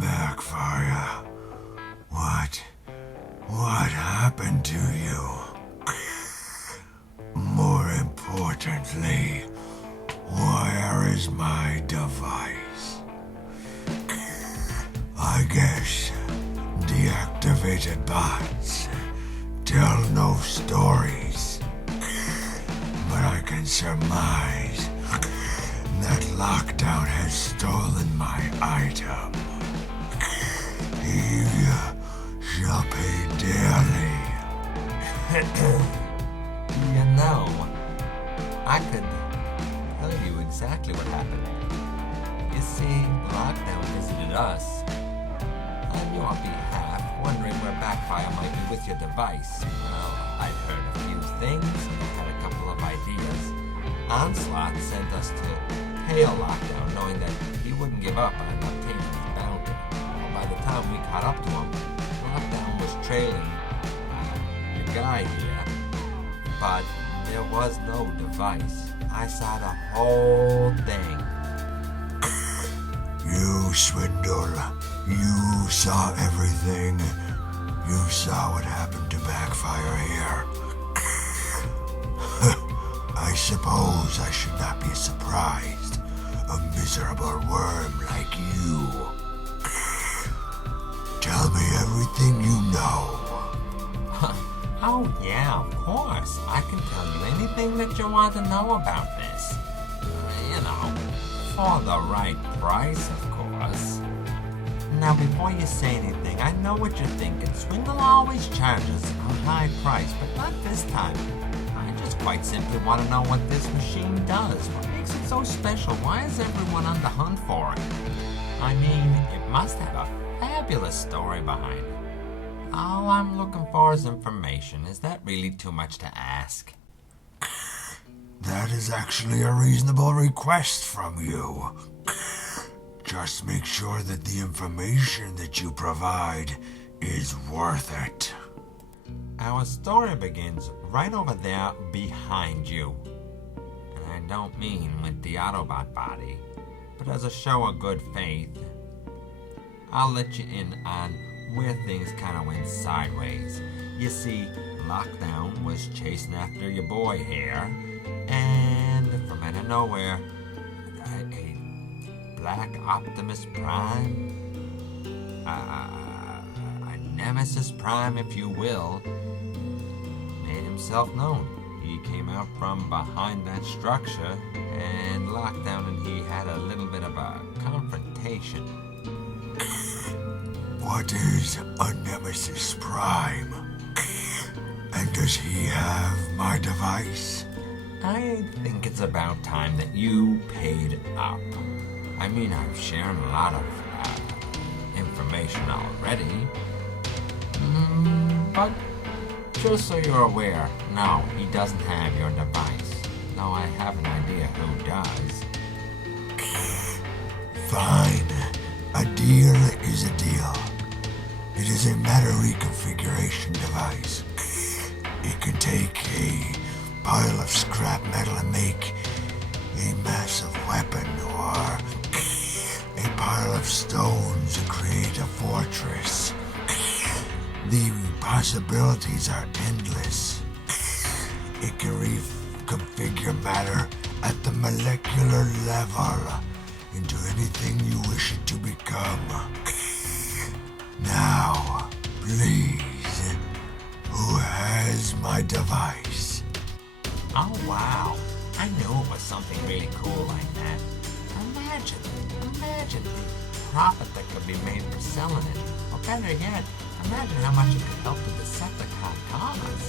Backfire. What happened to you? More importantly, where is my device? I guess deactivated bots tell no stories, but I can surmise that Lockdown has stolen my item. He shall pay dearly. You know, I could tell you exactly what happened. You see, Lockdown visited us on your behalf, wondering where Backfire might be with your device. Well, I'd heard a few things, had a couple of ideas. Onslaught sent us to tail Lockdown, knowing that he wouldn't give up on obtaining his bounty. Well, by the time we caught up to him, Lockdown was trailing your guy here, but there was no device. I saw the whole thing. You swindle. You saw everything. You saw what happened to Backfire here. I suppose I should not be surprised. A miserable worm like you. Tell me everything you know. Oh yeah, of course. I can tell you anything that you want to know about this. You know, for the right price, of course. Now, before you say anything, I know what you're thinking. Swindle always charges a high price, but not this time. I just quite simply want to know what this machine does. What makes it so special? Why is everyone on the hunt for it? I mean, it must have a fabulous story behind it. All I'm looking for is information. Is that really too much to ask? That is actually a reasonable request from you. Just make sure that the information that you provide is worth it. Our story begins right over there behind you. And I don't mean with the Autobot body, but as a show of good faith, I'll let you in on where things kind of went sideways. You see, Lockdown was chasing after your boy here, and from out of nowhere, a Black Optimus Prime, a Nemesis Prime, if you will, made himself known. He came out from behind that structure, and Lockdown and he had a little bit of a confrontation. What is a Nemesis Prime? And does he have my device? I think it's about time that you paid up. I mean, I've shared a lot of information already. But just so you're aware, no, he doesn't have your device. Though I have an idea who does. Fine. A deal is a deal. It is a matter reconfiguration device. It can take a pile of scrap metal and make a massive weapon, or a pile of stones and create a fortress. The possibilities are endless. It can reconfigure matter at the molecular level into anything you wish it to become. Now, please, who has my device? Oh wow, I knew it was something really cool like that. Imagine the profit that could be made from selling it. Or better yet, imagine how much it could help the Decepticon cause.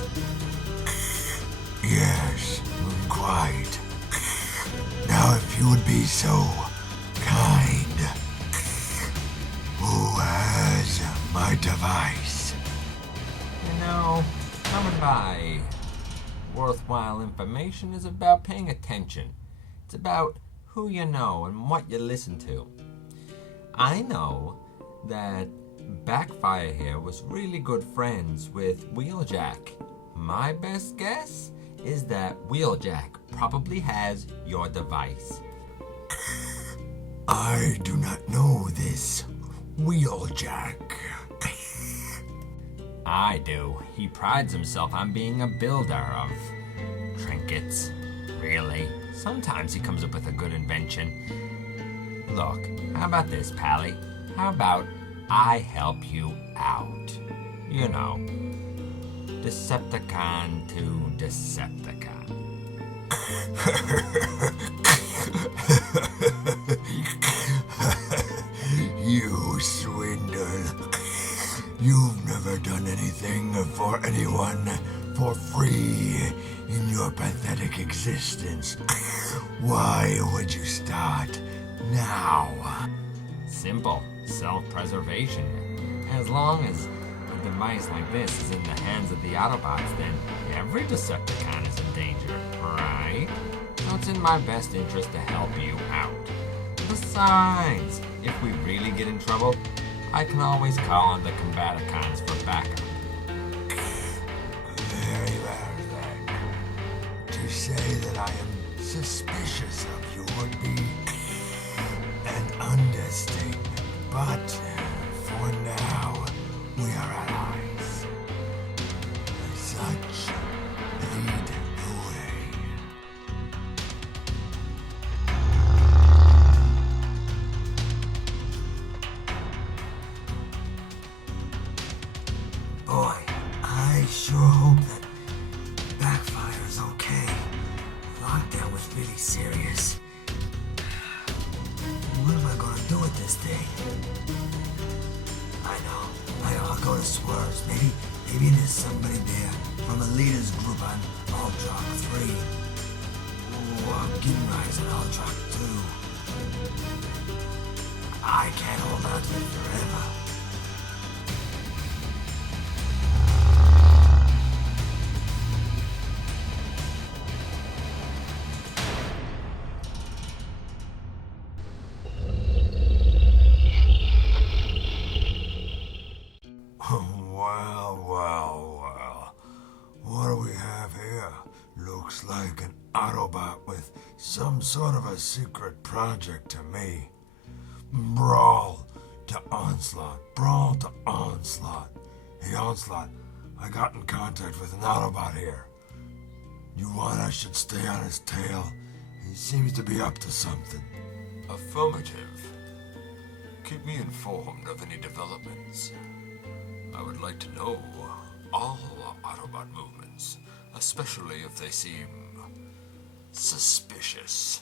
Yes, quite. Now if you would be so kind, who has my device? You know, coming by worthwhile information is about paying attention. It's about who you know and what you listen to. I know that Backfire here was really good friends with Wheeljack. My best guess is that Wheeljack probably has your device. I do not know this. Wheeljack. I do. He prides himself on being a builder of trinkets. Really? Sometimes he comes up with a good invention. Look, how about this, Pally? How about I help you out? You know, Decepticon to Decepticon. You swindle. You've never done anything for anyone for free in your pathetic existence. Why would you start now? Simple. Self-preservation. As long as a device like this is in the hands of the Autobots, then every Decepticon is in danger, right? So it's in my best interest to help you out. Besides, if we really get in trouble, I can always call on the Ccombaticons for backup. Very well, then. To say that I am suspicious of you would be an understatement. But for now, we are allies. As such, lead the way. Boy, I sure hope that backfire's okay. Lockdown was really serious. What am I gonna do with this thing? I know. I'll go to Swerves. Maybe there's somebody there from a leader's group on Ultron 3. Or Ginrai's on Ultron 2. I can't hold on to it forever. Well. What do we have here? Looks like an Autobot with some sort of a secret project to me. Brawl to Onslaught. Hey, Onslaught, I got in contact with an Autobot here. You want I should stay on his tail? He seems to be up to something. Affirmative. Keep me informed of any developments. I would like to know all Autobot movements, especially if they seem suspicious.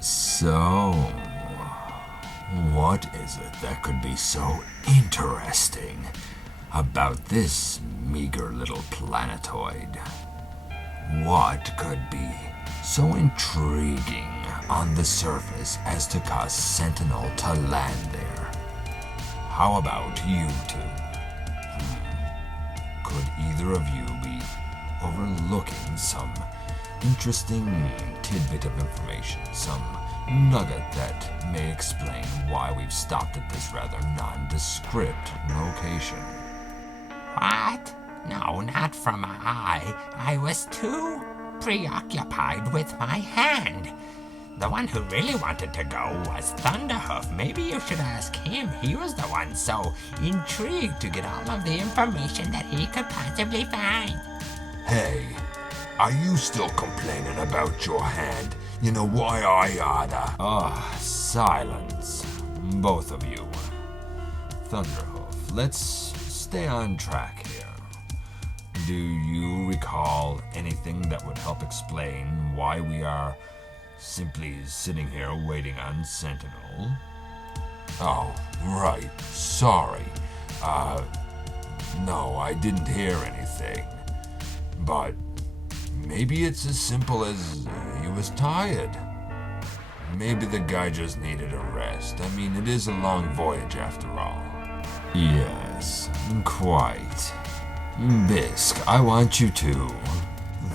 So, what is it that could be so interesting about this meager little planetoid? What could be so intriguing on the surface as to cause Sentinel to land there? How about you two? Could either of you be overlooking some interesting tidbit of information, some nugget that may explain why we've stopped at this rather nondescript location? What? No, not from I was too preoccupied with my hand. The one who really wanted to go was Thunderhoof. Maybe you should ask him. He was the one so intrigued to get all of the information that he could possibly find. Hey, are you still complaining about your hand? You know why I oughta... Silence. Both of you. Thunderhoof, let's stay on track here. Do you recall anything that would help explain why we are simply sitting here waiting on Sentinel? Oh, right. Sorry. No, I didn't hear anything. But maybe it's as simple as he was tired. Maybe the guy just needed a rest. I mean, it is a long voyage after all. Yes, quite. Bisk, I want you to...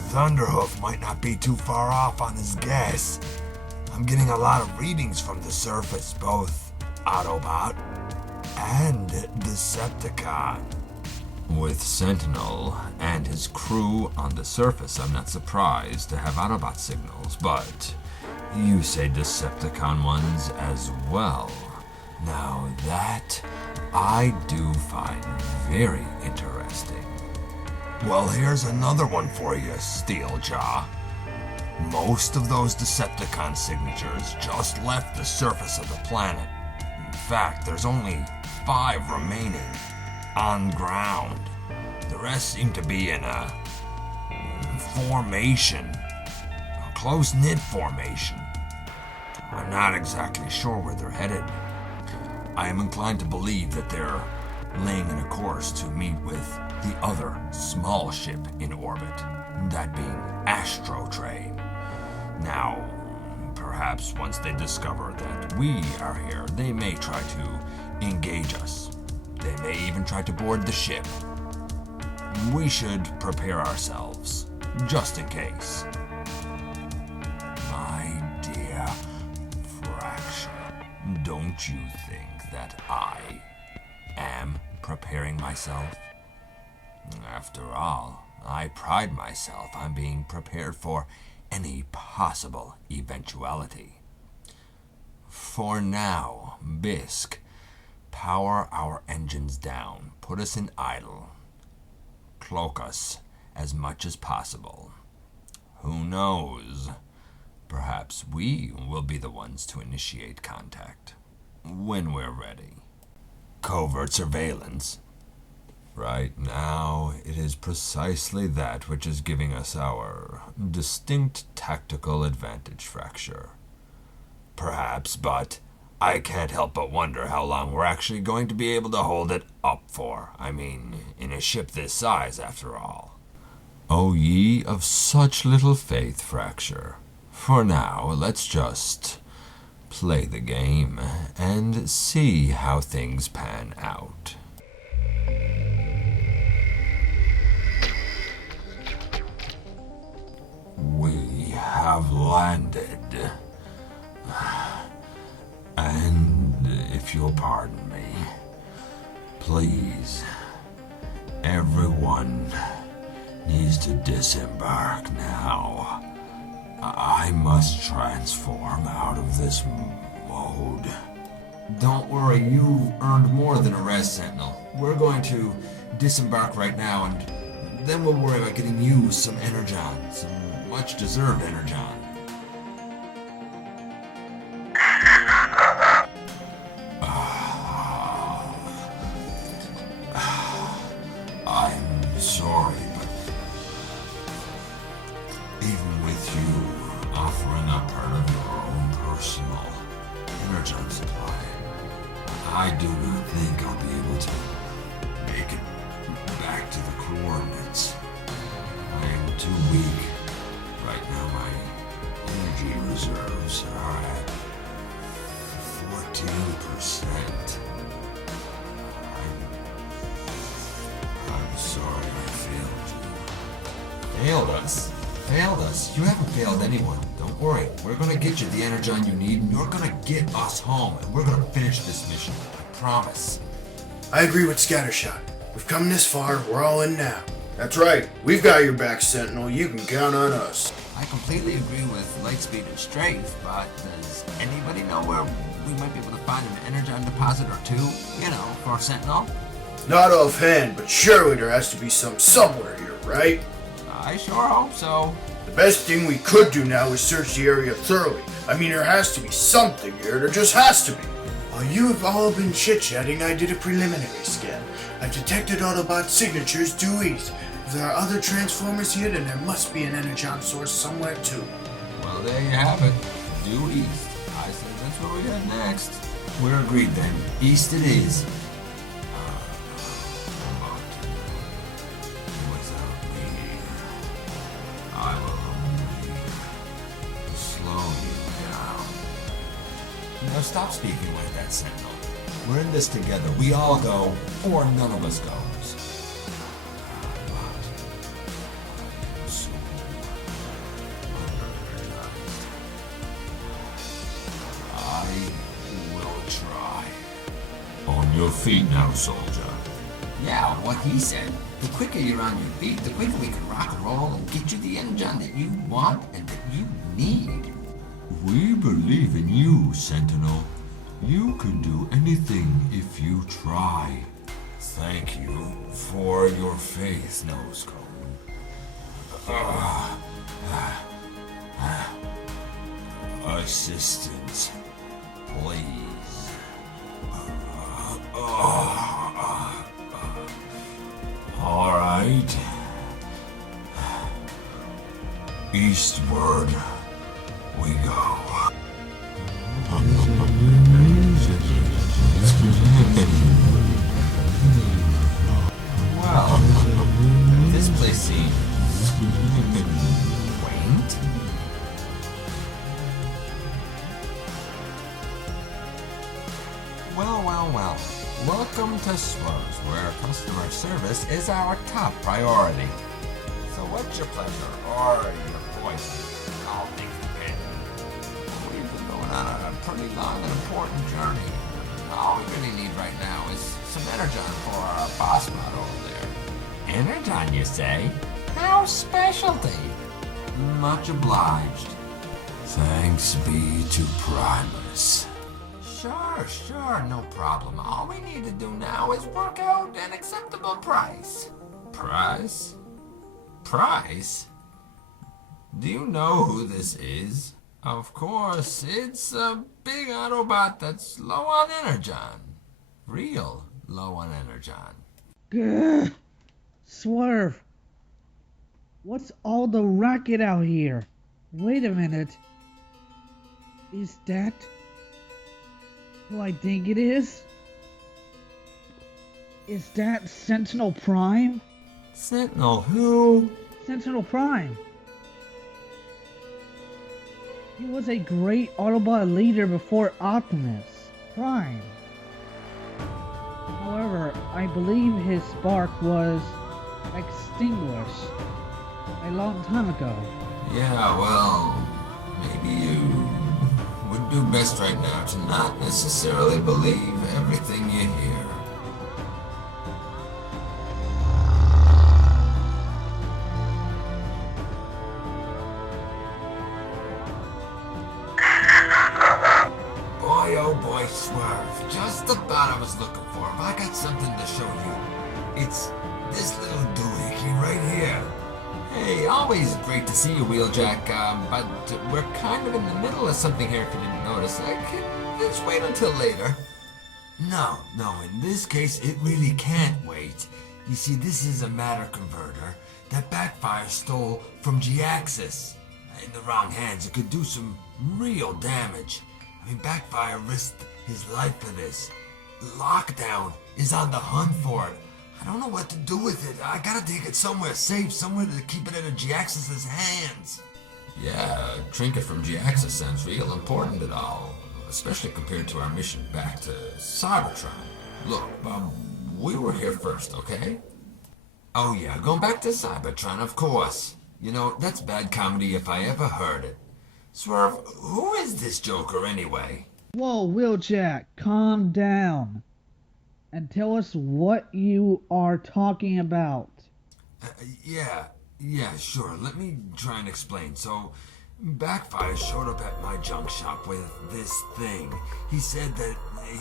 Thunderhoof might not be too far off on his guess. I'm getting a lot of readings from the surface, both Autobot and Decepticon. With Sentinel and his crew on the surface, I'm not surprised to have Autobot signals, but you say Decepticon ones as well. Now that I do find very interesting. Well, here's another one for you, Steeljaw. Most of those Decepticon signatures just left the surface of the planet. In fact, there's only 5 remaining on ground. The rest seem to be in a formation, a close-knit formation. I'm not exactly sure where they're headed. I am inclined to believe that they're laying in a course to meet with the other small ship in orbit, that being Astro Train. Now, perhaps once they discover that we are here, they may try to engage us. They may even try to board the ship. We should prepare ourselves, just in case. My dear Fracture, don't you think that I am preparing myself? After all, I pride myself on being prepared for any possible eventuality. For now, Bisque, power our engines down, put us in idle, cloak us as much as possible. Who knows? Perhaps we will be the ones to initiate contact when we're ready. Covert surveillance. Right now, it is precisely that which is giving us our distinct tactical advantage, Fracture. Perhaps, but I can't help but wonder how long we're actually going to be able to hold it up for. I mean, in a ship this size, after all. O ye of such little faith, Fracture. For now, let's just play the game and see how things pan out. We have landed. And if you'll pardon me, please, everyone needs to disembark now. I must transform out of this mode. Don't worry, you've earned more than a res sentinel. We're going to disembark right now, and then we'll worry about getting you some energon, some much-deserved energon. I'm sorry, but even with you offering up part of your own personal energon supply, I do not think I'll be able to make it back to the coordinates. I am too weak. Right now my energy reserves are at 14%. I'm sorry I failed you. Failed us? Failed us? You haven't failed anyone. Don't worry. We're gonna get you the energon you need, and you're gonna get us home, and we're gonna finish this mission. I promise. I agree with Scattershot. We've come this far, we're all in now. That's right. We've got your back, Sentinel. You can count on us. I completely agree with Lightspeed and Strafe, but does anybody know where we might be able to find an energon deposit or two, for Sentinel? Not offhand, but surely there has to be some somewhere here, right? I sure hope so. The best thing we could do now is search the area thoroughly. I mean, there has to be something here. There just has to be. While you have all been chit-chatting, I did a preliminary scan. I've detected Autobot signatures due east. If there are other transformers here, then there must be an energon source somewhere too. Well, there you have it. Due east. I say that's where we head next. We're agreed then. East it is. Without me, I will only slow you down. Now stop speaking like that, Sentinel. We're in this together. We all go, or none of us goes. On your feet now, soldier. Yeah, what he said. The quicker you're on your feet, the quicker we can rock and roll and get you the energon that you want and that you need. We believe in you, Sentinel. You can do anything if you try. Thank you for your faith, Nosecone. Assistance, please. All right. Eastward we go. Well, this place seems quaint. Well. Welcome to Swerves, where customer service is our top priority. So what's your pleasure or your poison? All things depend. We've been going on a pretty long and important journey. All we really need right now is some energon for our boss mod over there. Energon, you say? How specialty? Much obliged. Thanks be to Primus. Sure, no problem. All we need to do now is work out an acceptable price. Price? Price? Do you know who this is? Of course, it's a big Autobot that's low on energon. Real low on energon. Gah! Swerve! What's all the racket out here? Wait a minute. Is that who I think it is? Is that Sentinel Prime? Sentinel who? Sentinel Prime. He was a great Autobot leader before Optimus Prime. However, I believe his spark was extinguished a long time ago. Yeah, well, maybe you would do best right now to not necessarily believe everything you hear. Boy, oh boy, Swerve. Just the bot I was looking for. If I got something to show you, it's this little doohickey right here. Hey, always great to see you, Wheeljack, but we're kind of in the middle of something here if you didn't notice. Let's wait until later. No, in this case, it really can't wait. You see, this is a matter converter that Backfire stole from Jhiaxus. In the wrong hands, it could do some real damage. I mean, Backfire risked his life for this. Lockdown is on the hunt for it. I don't know what to do with it. I gotta take it somewhere safe, somewhere to keep it in Jhiaxus' hands. Yeah, a trinket from Jhiaxus sounds real important at all, especially compared to our mission back to Cybertron. Look, we were here first, okay? Oh yeah, going back to Cybertron, of course. You know, that's bad comedy if I ever heard it. Swerve, who is this Joker anyway? Whoa, Wheeljack, calm down. And tell us what you are talking about. Yeah, sure. Let me try and explain. So, Backfire showed up at my junk shop with this thing. He said that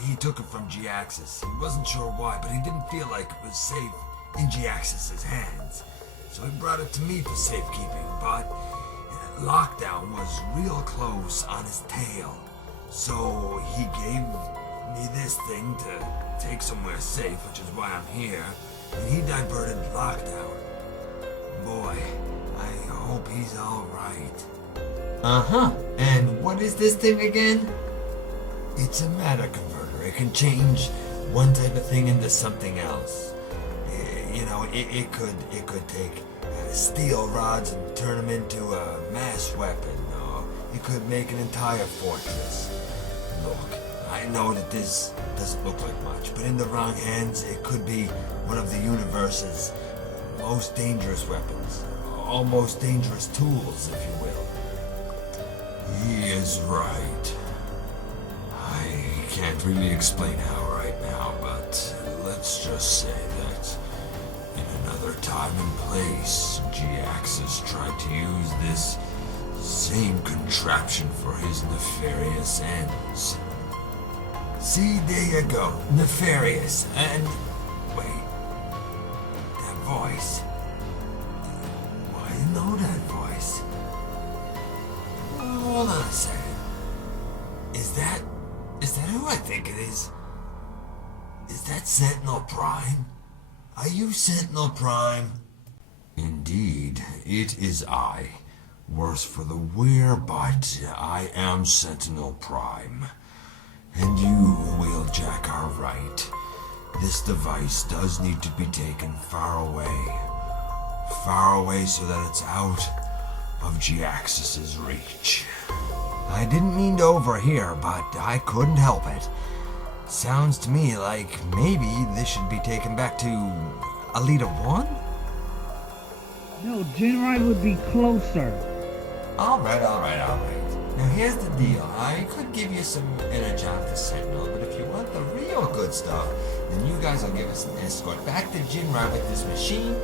he took it from Jhiaxus. He wasn't sure why, but he didn't feel like it was safe in Jhiaxus' hands. So he brought it to me for safekeeping, but Lockdown was real close on his tail. So he gave me this thing to take somewhere safe, which is why I'm here, and he diverted Lockdown. Boy, I hope he's alright. And what is this thing again? It's a matter converter. It can change one type of thing into something else. You know, it could take steel rods and turn them into a mass weapon, or it could make an entire fortress. Look, I know that this doesn't look like much, but in the wrong hands, it could be one of the universe's most dangerous weapons, almost dangerous tools, if you will. He is right. I can't really explain how right now, but let's just say that time and place, Jhiaxus tried to use this same contraption for his nefarious ends. See, there you go. Nefarious. And... wait. That voice. I know that voice. Hold on a second. Is that who I think it is? Is that Sentinel Prime? Are you Sentinel Prime? Indeed, it is I. Worse for the wear, but I am Sentinel Prime. And you, Wheeljack, are right. This device does need to be taken far away. Far away so that it's out of Jhiaxus's reach. I didn't mean to overhear, but I couldn't help it. Sounds to me like maybe this should be taken back to Elite of One? No, Ginrai would be closer. Alright. Now here's the deal. I could give you some energetic Sentinel, but if you want the real good stuff, then you guys will give us an escort back to Ginrai with this machine,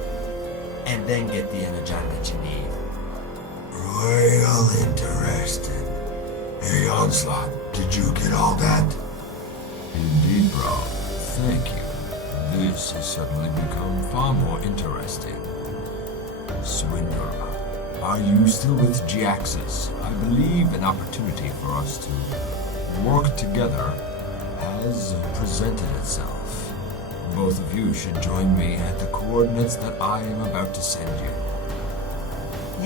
and then get the energetic that you need. Real interesting. Hey, Onslaught, did you get all that? Indeed, bro. Thank you. This has suddenly become far more interesting. Swindler, are you still with Jhiaxus? I believe an opportunity for us to work together has presented itself. Both of you should join me at the coordinates that I am about to send you.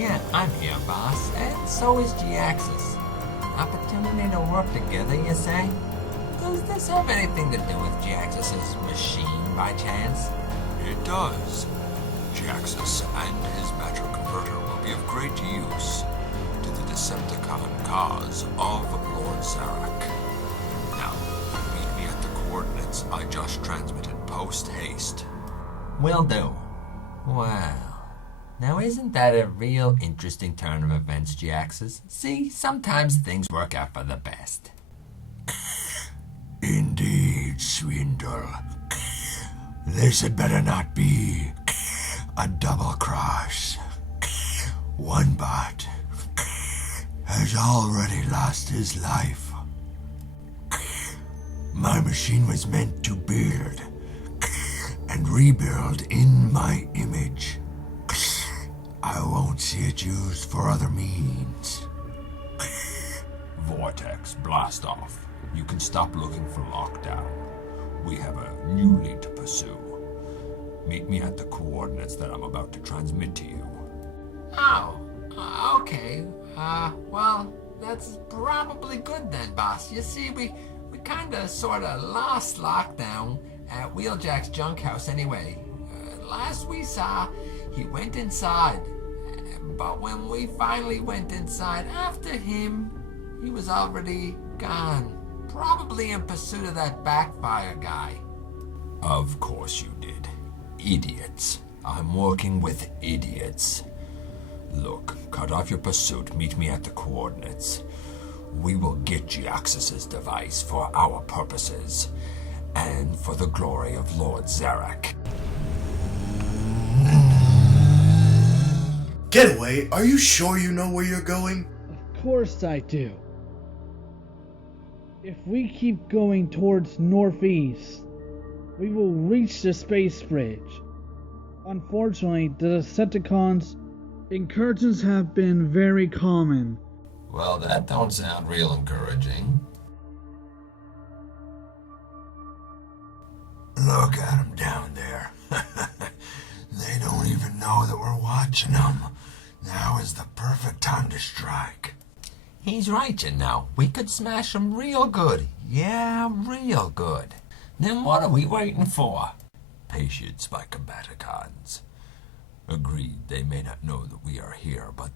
Yeah, I'm here, boss, and so is Jhiaxus. Opportunity to work together, you say? Does this have anything to do with Jhiaxus's machine, by chance? It does. Jhiaxus and his matter converter will be of great use to the Decepticon cause of Lord Zarak. Now, meet me at the coordinates I just transmitted post-haste. Will do. Wow. Now isn't that a real interesting turn of events, Jhiaxus? See, sometimes things work out for the best. Indeed, Swindle. This had better not be a double cross. One bot has already lost his life. My machine was meant to build and rebuild in my image. I won't see it used for other means. Vortex, blast off. You can stop looking for lockdown. We have a new lead to pursue. Meet me at the coordinates that I'm about to transmit to you. Oh, okay. Well, that's probably good then, boss. You see, we kinda sorta lost lockdown at Wheeljack's junk house anyway. Last we saw, he went inside. But when we finally went inside after him, he was already gone. Probably in pursuit of that backfire guy. Of course you did. Idiots. I'm working with idiots. Look, cut off your pursuit. Meet me at the coordinates. We will get Jhiaxus's device for our purposes, and for the glory of Lord Zarak. Getaway, are you sure you know where you're going? Of course I do. If we keep going towards northeast, we will reach the space bridge. Unfortunately, the Decepticons' incursions have been very common. Well, that don't sound real encouraging. Look at them down there. They don't even know that we're watching them. Now is the perfect time to strike. He's right, you know. We could smash him real good. Yeah, real good. Then what are we waiting for? Patience, my Ccombaticons. Agreed, they may not know that we are here, but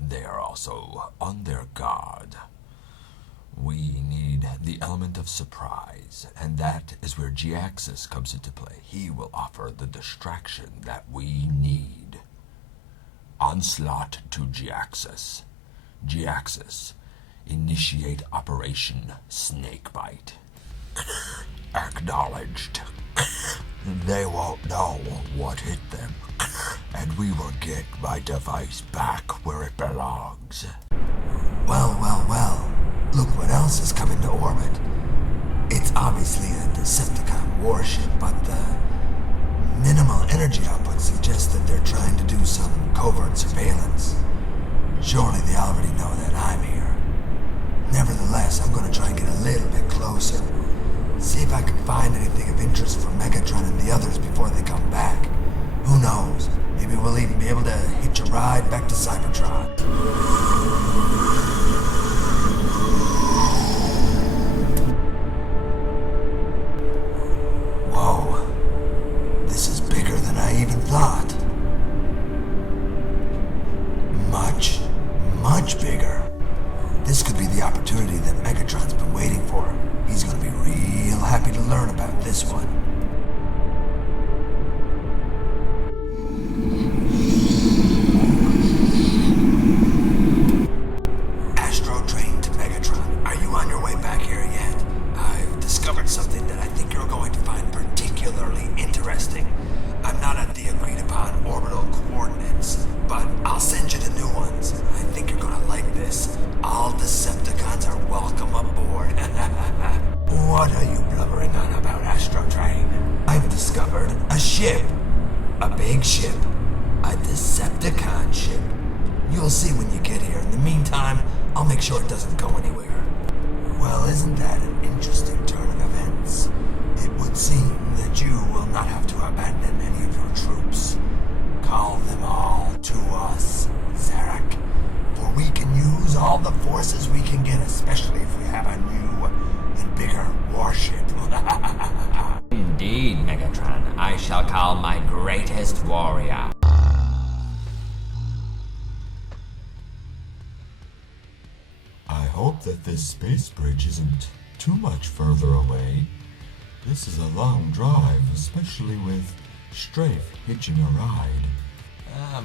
they are also on their guard. We need the element of surprise, and that is where Jhiaxus comes into play. He will offer the distraction that we need. Onslaught to Jhiaxus. Jhiaxus, initiate Operation Snakebite. Acknowledged. They won't know what hit them. and we will get my device back where it belongs. Well. Look what else is coming to orbit. It's obviously a Decepticon warship, but the minimal energy output suggests that they're trying to do some covert surveillance. Surely they already know that I'm here. Nevertheless, I'm gonna try and get a little bit closer. See if I can find anything of interest for Megatron and the others before they come back. Who knows? Maybe we'll even be able to hitch a ride back to Cybertron. Whoa. This is bigger than I even thought. Much bigger. This could be the opportunity that Megatron's been waiting for. He's gonna be real happy to learn about this one. Astro Train to Megatron. Are you on your way back here yet? I've discovered something that I think you're going to find particularly interesting. I'm not at the agreed upon orbital coordinates, but I'll send you the new ones. I think you're gonna like this. All Decepticons are welcome aboard. What are you blubbering on about, Astro Train? I've discovered a ship. A big ship. A Decepticon ship. You'll see when you get here. In the meantime, I'll make sure it doesn't go anywhere. Well, isn't that an interesting turn of events? It would seem that you will not have to abandon any of your troops. Call them all to us, Zarek. For we can use all the forces we can get, especially if we have a new and bigger warship. Indeed, Megatron. I shall call my greatest warrior. I hope that this space bridge isn't too much further away. This is a long drive, especially with Strafe hitching a ride.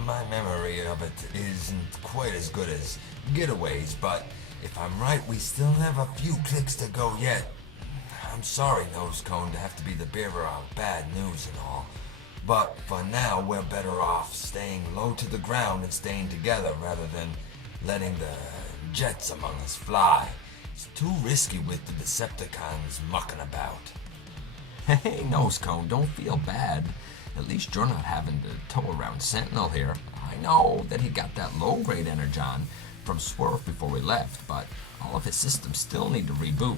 My memory of it isn't quite as good as Getaways, but if I'm right, we still have a few clicks to go yet. I'm sorry, Nosecone, to have to be the bearer of bad news and all. But for now, we're better off staying low to the ground and staying together rather than letting the jets among us fly. It's too risky with the Decepticons mucking about. Hey, Nosecone, don't feel bad. At least you're not having to tow around Sentinel here. I know that he got that low-grade energon from Swerve before we left, but all of his systems still need to reboot.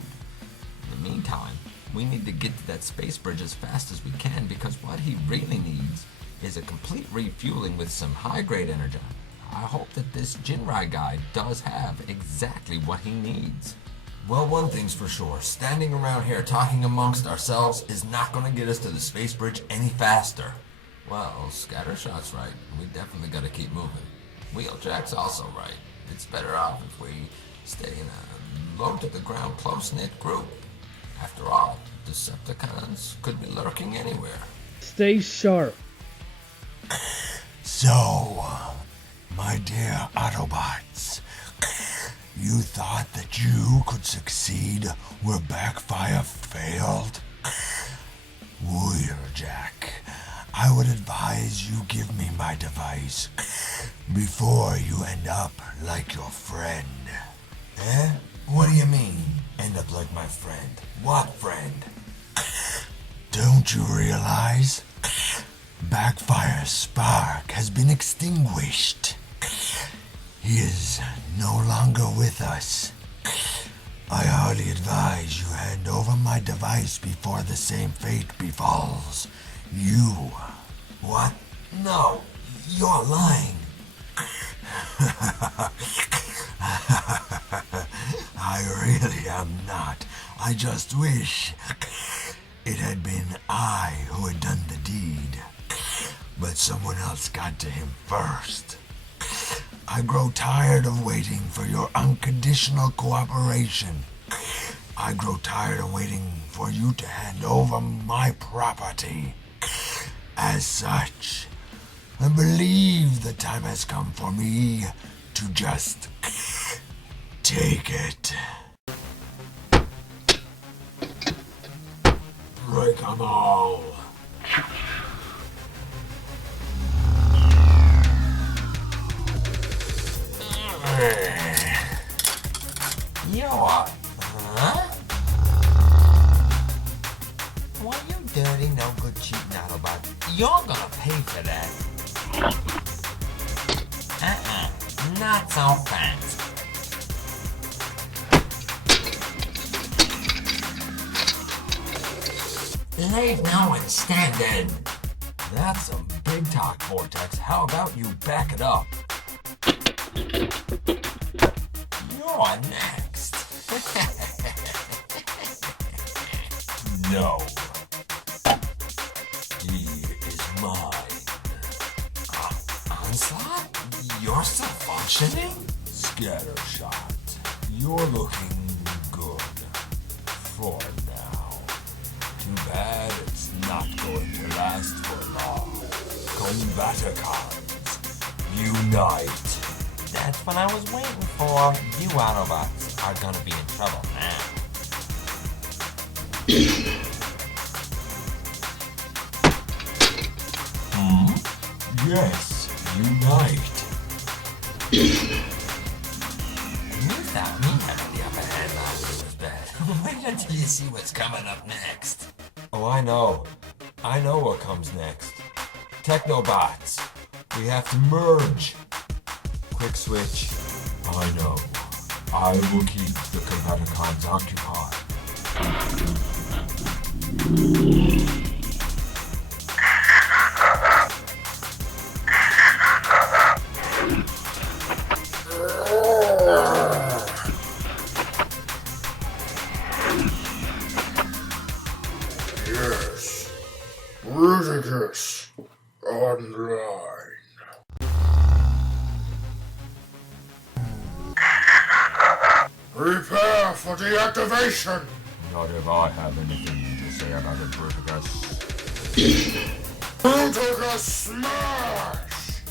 In the meantime, we need to get to that space bridge as fast as we can because what he really needs is a complete refueling with some high-grade energon. I hope that this Ginrai guy does have exactly what he needs. Well, one thing's for sure. Standing around here talking amongst ourselves is not going to get us to the space bridge any faster. Well, Scattershot's right. We definitely gotta keep moving. Wheeljack's also right. It's better off if we stay in a low-to-the-ground, close-knit group. After all, Decepticons could be lurking anywhere. Stay sharp. So, my dear Autobots, you thought that you could succeed where backfire failed? Wheeljack, I would advise you give me my device before you end up like your friend. Eh? What do you mean, end up like my friend? What friend? Don't you realize? Backfire's spark has been extinguished. He is no longer with us. I hardly advise you hand over my device before the same fate befalls you. What? No, you're lying. I really am not. I just wish it had been I who had done the deed. But someone else got to him first. I grow tired of waiting for your unconditional cooperation. I grow tired of waiting for you to hand over my property. As such, I believe the time has come for me to just take it. Break 'em all. Huh? Well, you dirty, no good cheating Autobot. You're gonna pay for that. Not so fast. Leave now and stand in. That's some big talk, Vortex. How about you back it up? You're next. No. He is mine. Onslaught? You're still functioning? Scattershot. You're looking good. For now. Too bad it's not going to last for long. Ccombaticons, unite. That's what I was waiting for. You Autobots are gonna be in trouble now. Yes, unite. You thought me having the upper hand last week was bad. Wait until you see what's coming up next. Oh, I know. I know what comes next. Technobots. We have to merge. Quick switch. I know. I will keep the Ccombaticons occupied. Yes. Bruticus online. Prepare for deactivation. Not if I have anything to say about it, Bruticus. Bruticus smash!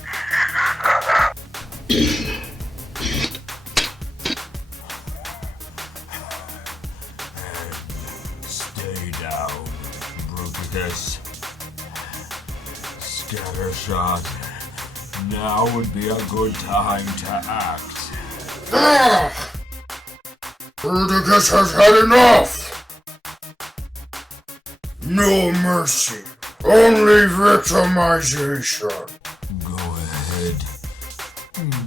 Stay down, Bruticus. Scattershot. Now would be a good time to act. Bruticus has had enough! No mercy, only victimization. Go ahead.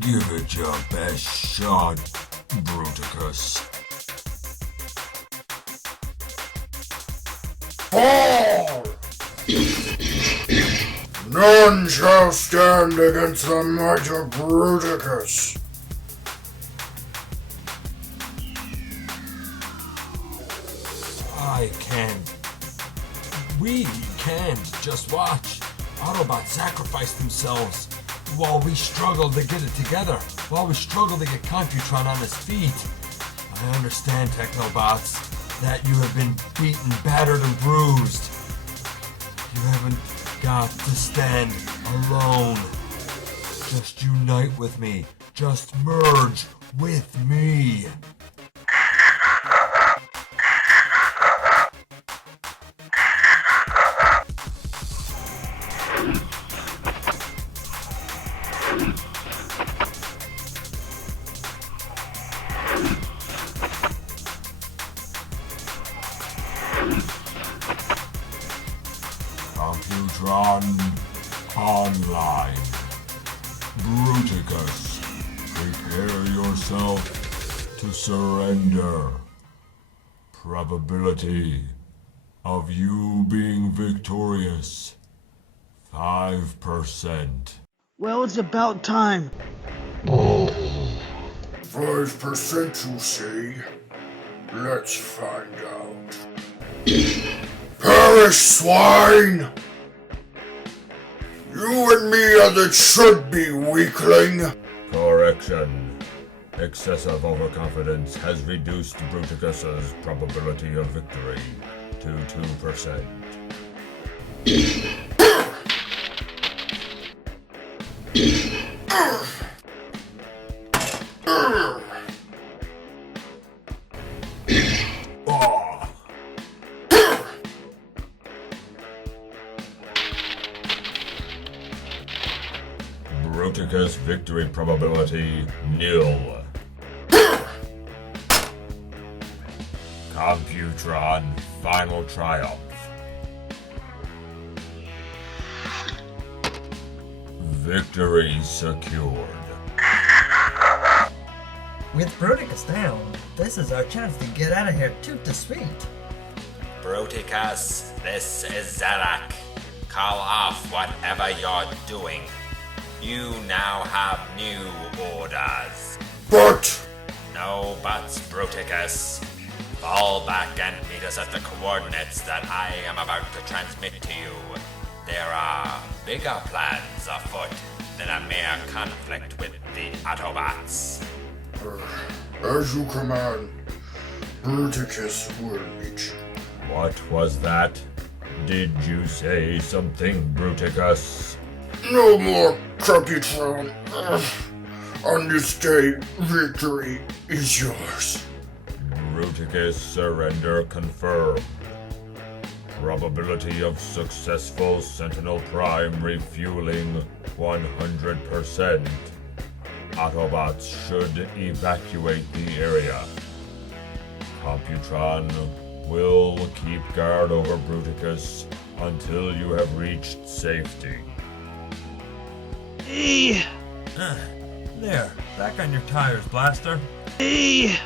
Give it your best shot, Bruticus. Fall! None shall stand against the might of Bruticus. I can't. We can't just watch Autobots sacrifice themselves while we struggle to get it together, while we struggle to get Computron on his feet. I understand, Technobots, that you have been beaten, battered, and bruised. You haven't got to stand alone. Just unite with me. Just merge with me. Computron online. Bruticus, prepare yourself to surrender. Probability of you being victorious, 5%. Well, it's about time. 5% you say? Let's find out. Perish, swine! You and me are that should be, weakling. Correction. Excessive overconfidence has reduced Bruticus's probability of victory to 2%. Bruticus victory probability nil. Computron Final Triumph. Victory secured. With Bruticus down, this is our chance to get out of here toot the sweet. Bruticus, this is Zarak. Call off whatever you're doing. You now have new orders. But No buts, Bruticus. Fall back and meet us at the coordinates that I am about to transmit to you. There are bigger plans afoot than a mere conflict with the Autobots. as you command, Bruticus will meet you. What was that? Did you say something, Bruticus? No more Computron. On this day, victory is yours. Bruticus surrender confirmed. Probability of successful Sentinel Prime refueling 100%. Autobots should evacuate the area. Computron will keep guard over Bruticus until you have reached safety. Hey! There, back on your tires, Blaster. Hey!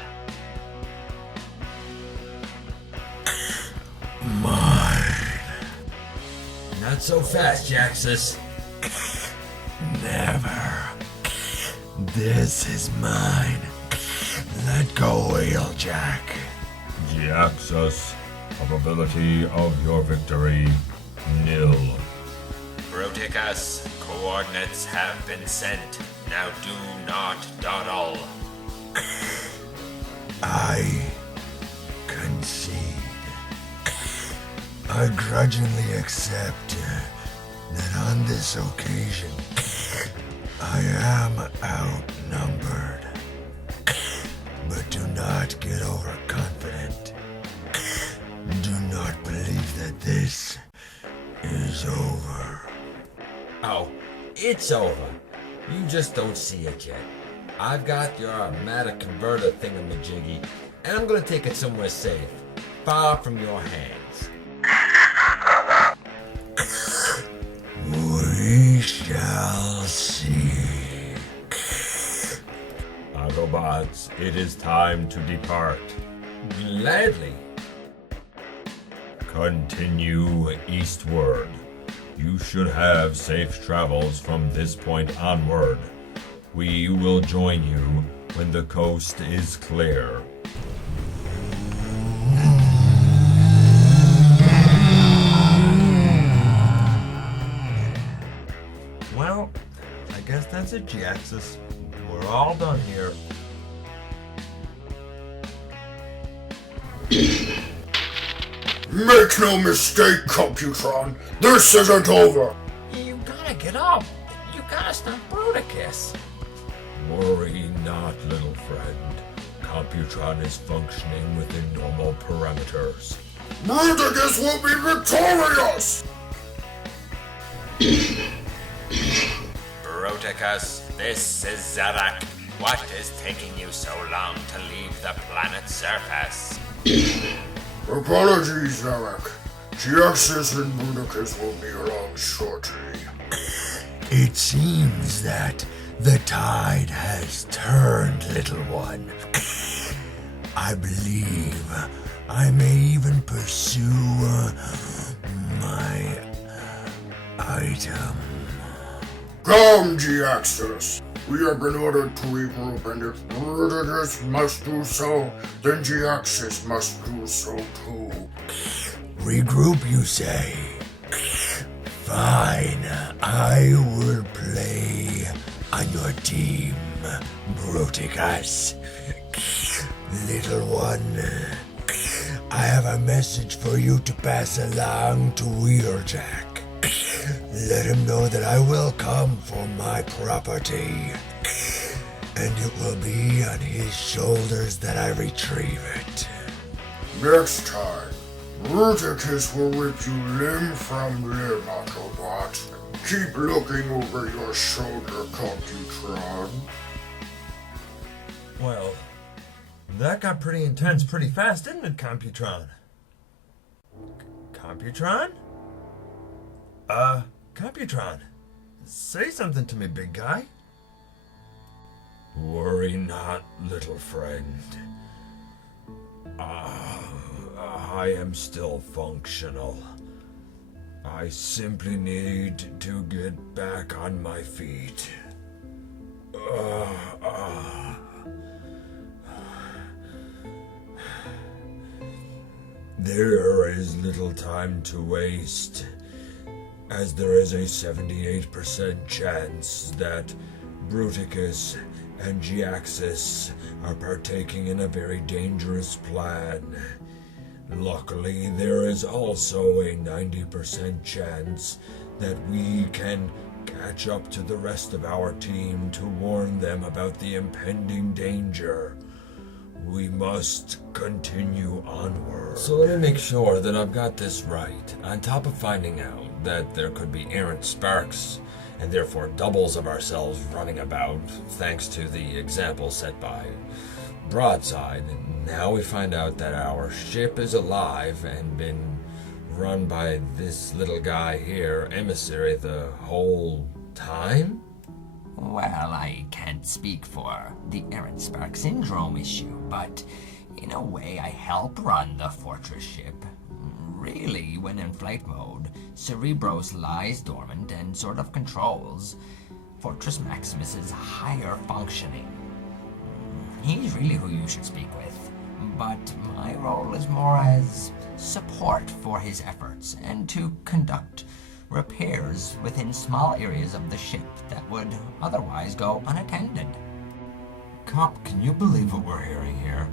Not so fast, Jhiaxus. Never. This is mine. Let go, Wheeljack. Jhiaxus, probability of your victory, nil. Bruticus, coordinates have been sent. Now do not dawdle. I concede. I grudgingly accept that on this occasion I am outnumbered. But do not get overconfident. Do not believe that this is over. Oh, it's over. You just don't see it yet. I've got your automatic converter thingamajiggy, and I'm gonna take it somewhere safe, far from your hands. We shall see. Autobots, it is time to depart. Gladly. Continue eastward. You should have safe travels from this point onward. We will join you when the coast is clear. Well, I guess that's it, Jhiaxus. We're all done here. Make no mistake, Computron. This isn't over. You gotta get up. You gotta stop Bruticus. Worry not, little friend. Computron is functioning within normal parameters. Bruticus will be victorious. Bruticus, this is Zarak. What is taking you so long to leave the planet's surface? Apologies, Zarek. Jhiaxus and Bruticus will be along shortly. It seems that the tide has turned, little one. I believe I may even pursue my item. Come, Jhiaxus. We have been ordered to regroup, and if Bruticus must do so, then Jhiaxus must do so too. Regroup, you say? Fine, I will play on your team, Bruticus. Little one, I have a message for you to pass along to Wheeljack. Let him know that I will come for my property, and it will be on his shoulders that I retrieve it. Next time, Bruticus will rip you limb from limb, Autobot. Keep looking over your shoulder, Computron. Well, That got pretty intense pretty fast, didn't it, Computron? Computron? Computron. Say something to me, big guy. Worry not, little friend. I am still functional. I simply need to get back on my feet. There is little time to waste, as there is a 78% chance that Bruticus and Jhiaxus are partaking in a very dangerous plan. Luckily, there is also a 90% chance that we can catch up to the rest of our team to warn them about the impending danger. We must continue onward. So let me make sure that I've got this right. On top of finding out that there could be errant sparks, and therefore doubles of ourselves running about, thanks to the example set by Broadside, now we find out that our ship is alive and been run by this little guy here, Emissary, the whole time? Well, I can't speak for the errant spark syndrome issue, but in a way I help run the fortress ship. Really, when in flight mode, Cerebros lies dormant and sort of controls Fortress Maximus's higher functioning. He's really who you should speak with, but my role is more as support for his efforts and to conduct repairs within small areas of the ship that would otherwise go unattended. Cop, can you believe what we're hearing here?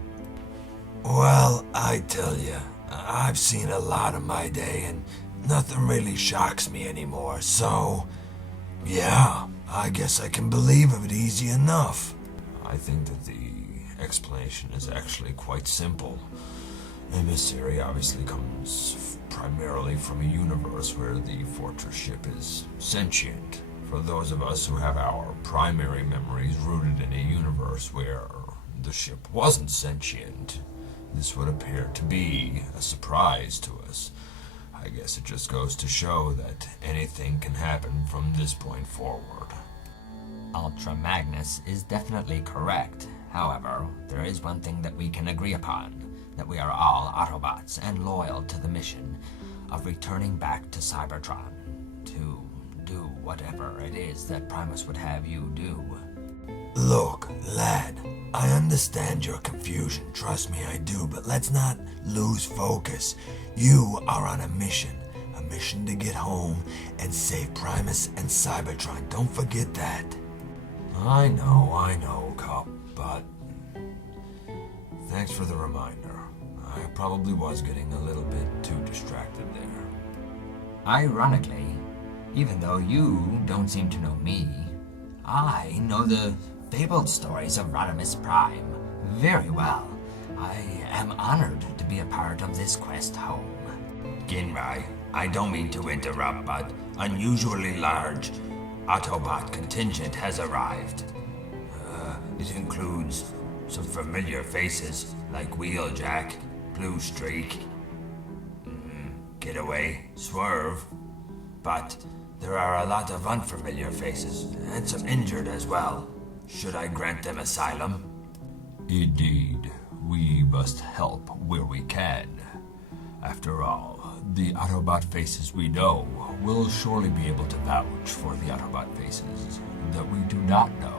Well, I tell you, I've seen a lot of my day and nothing really shocks me anymore, so yeah, I guess I can believe it easy enough. I think that the explanation is actually quite simple. Emissary obviously comes primarily from a universe where the fortress ship is sentient. For those of us who have our primary memories rooted in a universe where the ship wasn't sentient, this would appear to be a surprise to us. I guess it just goes to show that anything can happen from this point forward. Ultra Magnus is definitely correct. However, there is one thing that we can agree upon, that we are all Autobots and loyal to the mission of returning back to Cybertron to do whatever it is that Primus would have you do. Look, lad, I understand your confusion, trust me I do, but let's not lose focus. You are on a mission to get home and save Primus and Cybertron, don't forget that. I know, Cop, but thanks for the reminder. I probably was getting a little bit too distracted there. Ironically, even though you don't seem to know me, I know the fabled stories of Rodimus Prime very well. I am honored to be a part of this quest home. Ginrai, I don't mean to interrupt, but unusually large Autobot contingent has arrived. It includes some familiar faces like Wheeljack, Blue Streak, Getaway, Swerve, but there are a lot of unfamiliar faces and some injured as well. Should I grant them asylum? Indeed, we must help where we can. After all, the Autobot faces we know will surely be able to vouch for the Autobot faces that we do not know.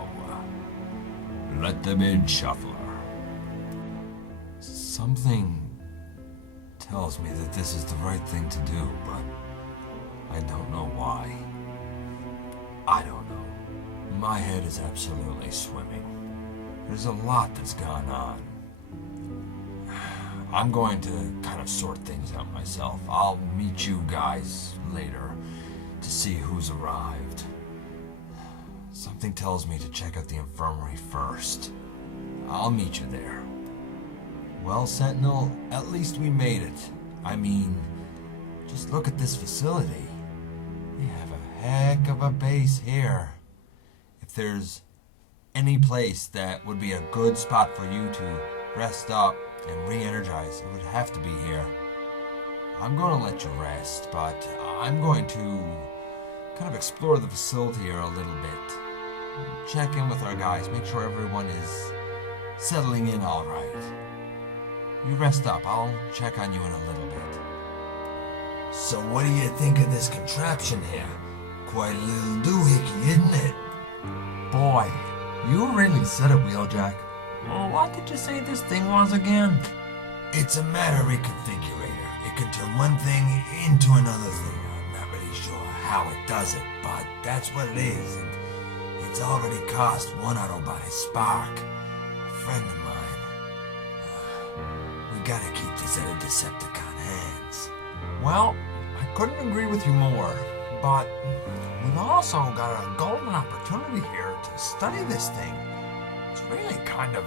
Let them in, Shuffler. Something tells me that this is the right thing to do, but I don't know why. I don't know. My head is absolutely swimming. There's a lot that's gone on. I'm going to kind of sort things out myself. I'll meet you guys later to see who's arrived. Something tells me to check out the infirmary first. I'll meet you there. Well, Sentinel, at least we made it. I mean, just look at this facility. We have a heck of a base here. If there's any place that would be a good spot for you to rest up, and re-energize, it would have to be here. I'm going to let you rest, but I'm going to kind of explore the facility here a little bit. Check in with our guys, make sure everyone is settling in all right. You rest up, I'll check on you in a little bit. So what do you think of this contraption here? Quite a little doohickey, isn't it? Boy, you really said it, Wheeljack. Well, what did you say this thing was again? It's a matter reconfigurator. It can turn one thing into another thing. I'm not really sure how it does it, but that's what it is. And it's already cost one Autobot a spark. A friend of mine. We gotta keep this out of Decepticon hands. Well, I couldn't agree with you more, but we've also got a golden opportunity here to study this thing. It's really kind of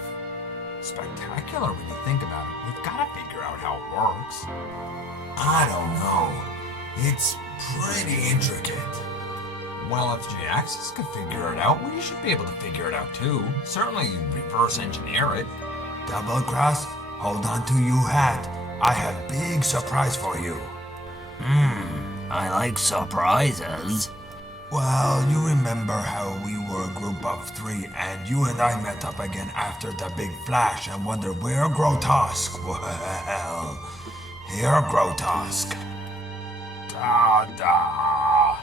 spectacular when you think about it. We've got to figure out how it works. I don't know. It's pretty intricate. Well, if Jhiaxus could figure it out, we should be able to figure it out too. Certainly reverse engineer it. Double cross, hold on to your hat. I have big surprise for you. I like surprises. Well, you remember how we were a group of 3 and you and I met up again after the big flash and wondered where Grotusk? Well, here Grotusk. Da-da.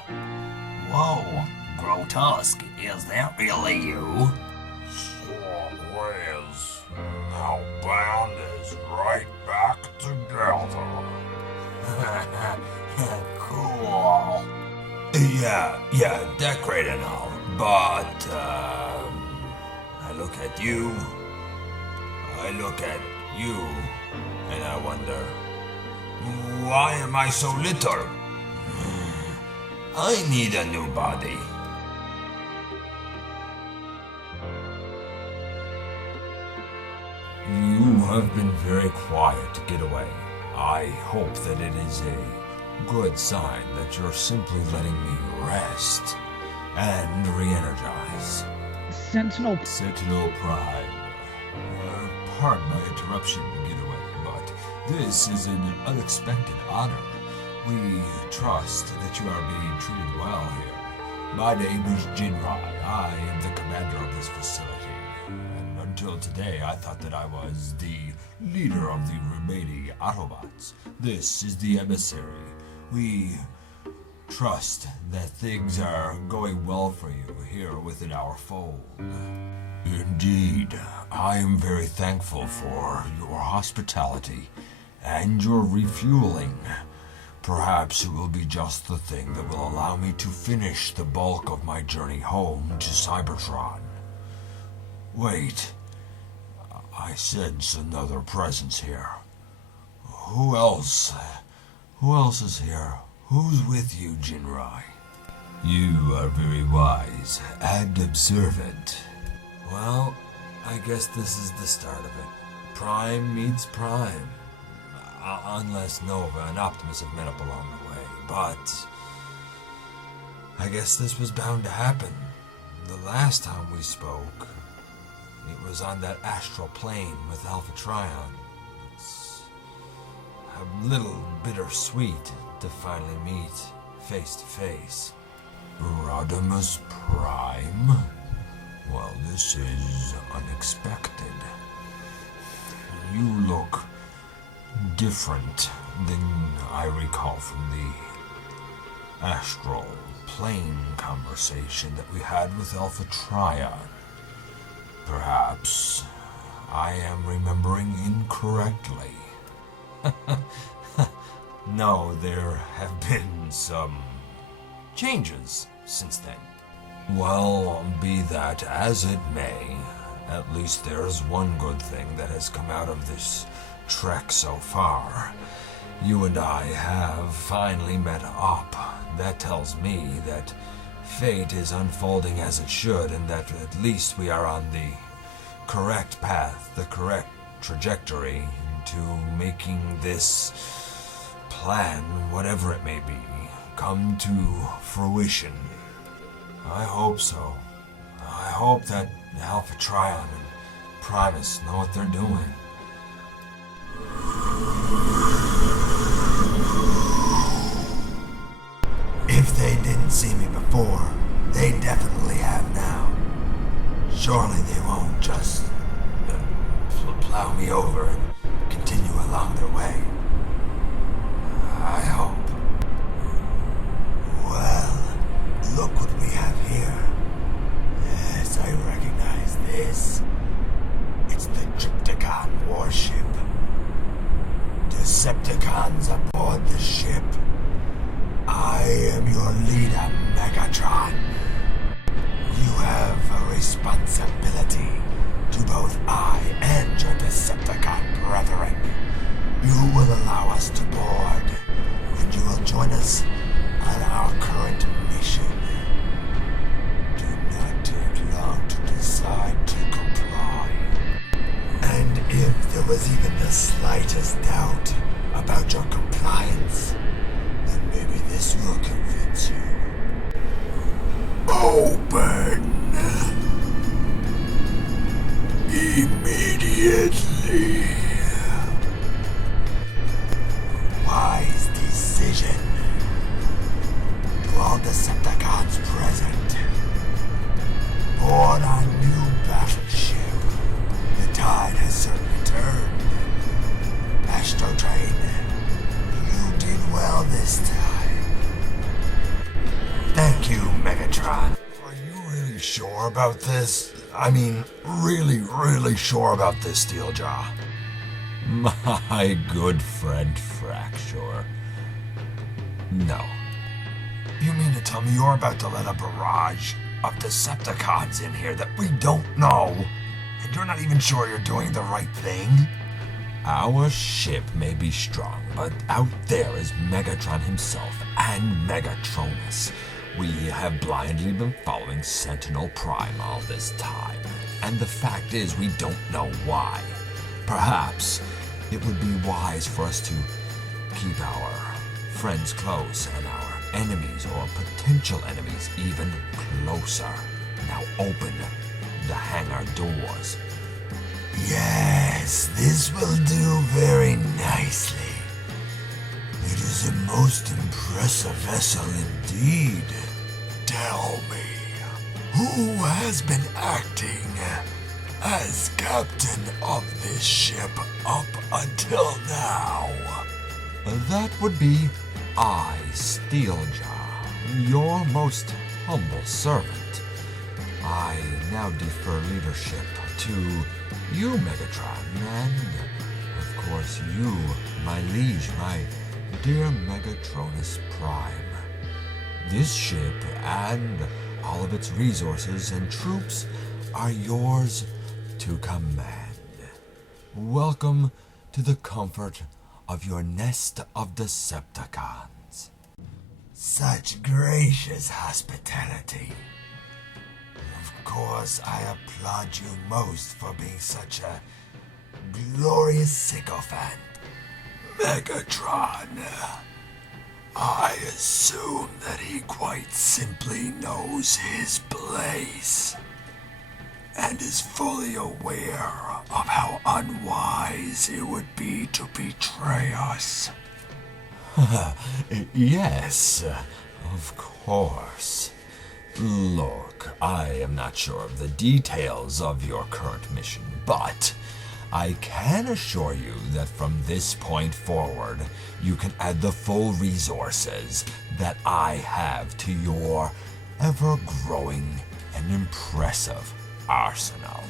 Whoa, Grotusk, is that really you? Sure is. Now band is right back together. Cool. Yeah, that's great and all, but I look at you, and I wonder, why am I so little? I need a new body. You have been very quiet, Getaway. I hope that it is a good sign that you're simply letting me rest and re-energize. Sentinel Prime. Pardon my interruption, Getaway, but this is an unexpected honor. We trust that you are being treated well here. My name is Ginrai. I am the commander of this facility. And until today, I thought that I was the leader of the remaining Autobots. This is the emissary. We trust that things are going well for you here within our fold. Indeed, I am very thankful for your hospitality and your refueling. Perhaps it will be just the thing that will allow me to finish the bulk of my journey home to Cybertron. Wait, I sense another presence here. Who else is here? Who's with you, Ginrai? You are very wise and observant. Well, I guess this is the start of it. Prime meets Prime. Unless Nova and Optimus have met up along the way. But I guess this was bound to happen. The last time we spoke, it was on that astral plane with Alpha Trion. It's a little bittersweet to finally meet face to face. Rodimus Prime? Well, this is unexpected. You look different than I recall from the astral plane conversation that we had with Alpha Trion. Perhaps I am remembering incorrectly. No, there have been some changes since then. Well, be that as it may, at least there's one good thing that has come out of this trek so far. You and I have finally met up. That tells me that fate is unfolding as it should, and that at least we are on the correct path, the correct trajectory to making this plan, whatever it may be, come to fruition. I hope so. I hope that Alpha Trion and Primus know what they're doing. before. They definitely have now. Surely they won't just plow me over and continue along their way. I hope. Well, look what we have here. Yes, I recognize this. It's the Trypticon warship. Decepticons aboard the ship. I am your leader, Megatron. You have a responsibility to both I and your Decepticon brethren. You will allow us to board, and you will join us on our current mission. Do not take long to decide to comply. And if there was even the slightest doubt about your compliance, then maybe this will convince you. Open! Immediately! Wise decision. To all Decepticons present, board our new battleship. The tide has certainly turned. Astro Train, you did well this time. Thank you, Megatron. Are you really sure about this? I mean, really sure about this, Steeljaw? My good friend Fracture. No. You mean to tell me you're about to let a barrage of Decepticons in here that we don't know, and you're not even sure you're doing the right thing? Our ship may be strong, but out there is Megatron himself and Megatronus. We have blindly been following Sentinel Prime all this time, and the fact is we don't know why. Perhaps it would be wise for us to keep our friends close and our enemies or potential enemies even closer. Now open the hangar doors. Yes, this will do very nicely. It is a most impressive vessel indeed. Tell me, who has been acting as captain of this ship up until now? That would be I, Steeljaw, your most humble servant. I now defer leadership to you, Megatron, and, of course, you, my liege, my dear Megatronus Prime. This ship and all of its resources and troops are yours to command. Welcome to the comfort of your nest of Decepticons. Such gracious hospitality. Of course, I applaud you most for being such a glorious sycophant. Megatron, I assume that he quite simply knows his place and is fully aware of how unwise it would be to betray us. Yes, of course. Look, I am not sure of the details of your current mission, but I can assure you that from this point forward, you can add the full resources that I have to your ever-growing and impressive arsenal.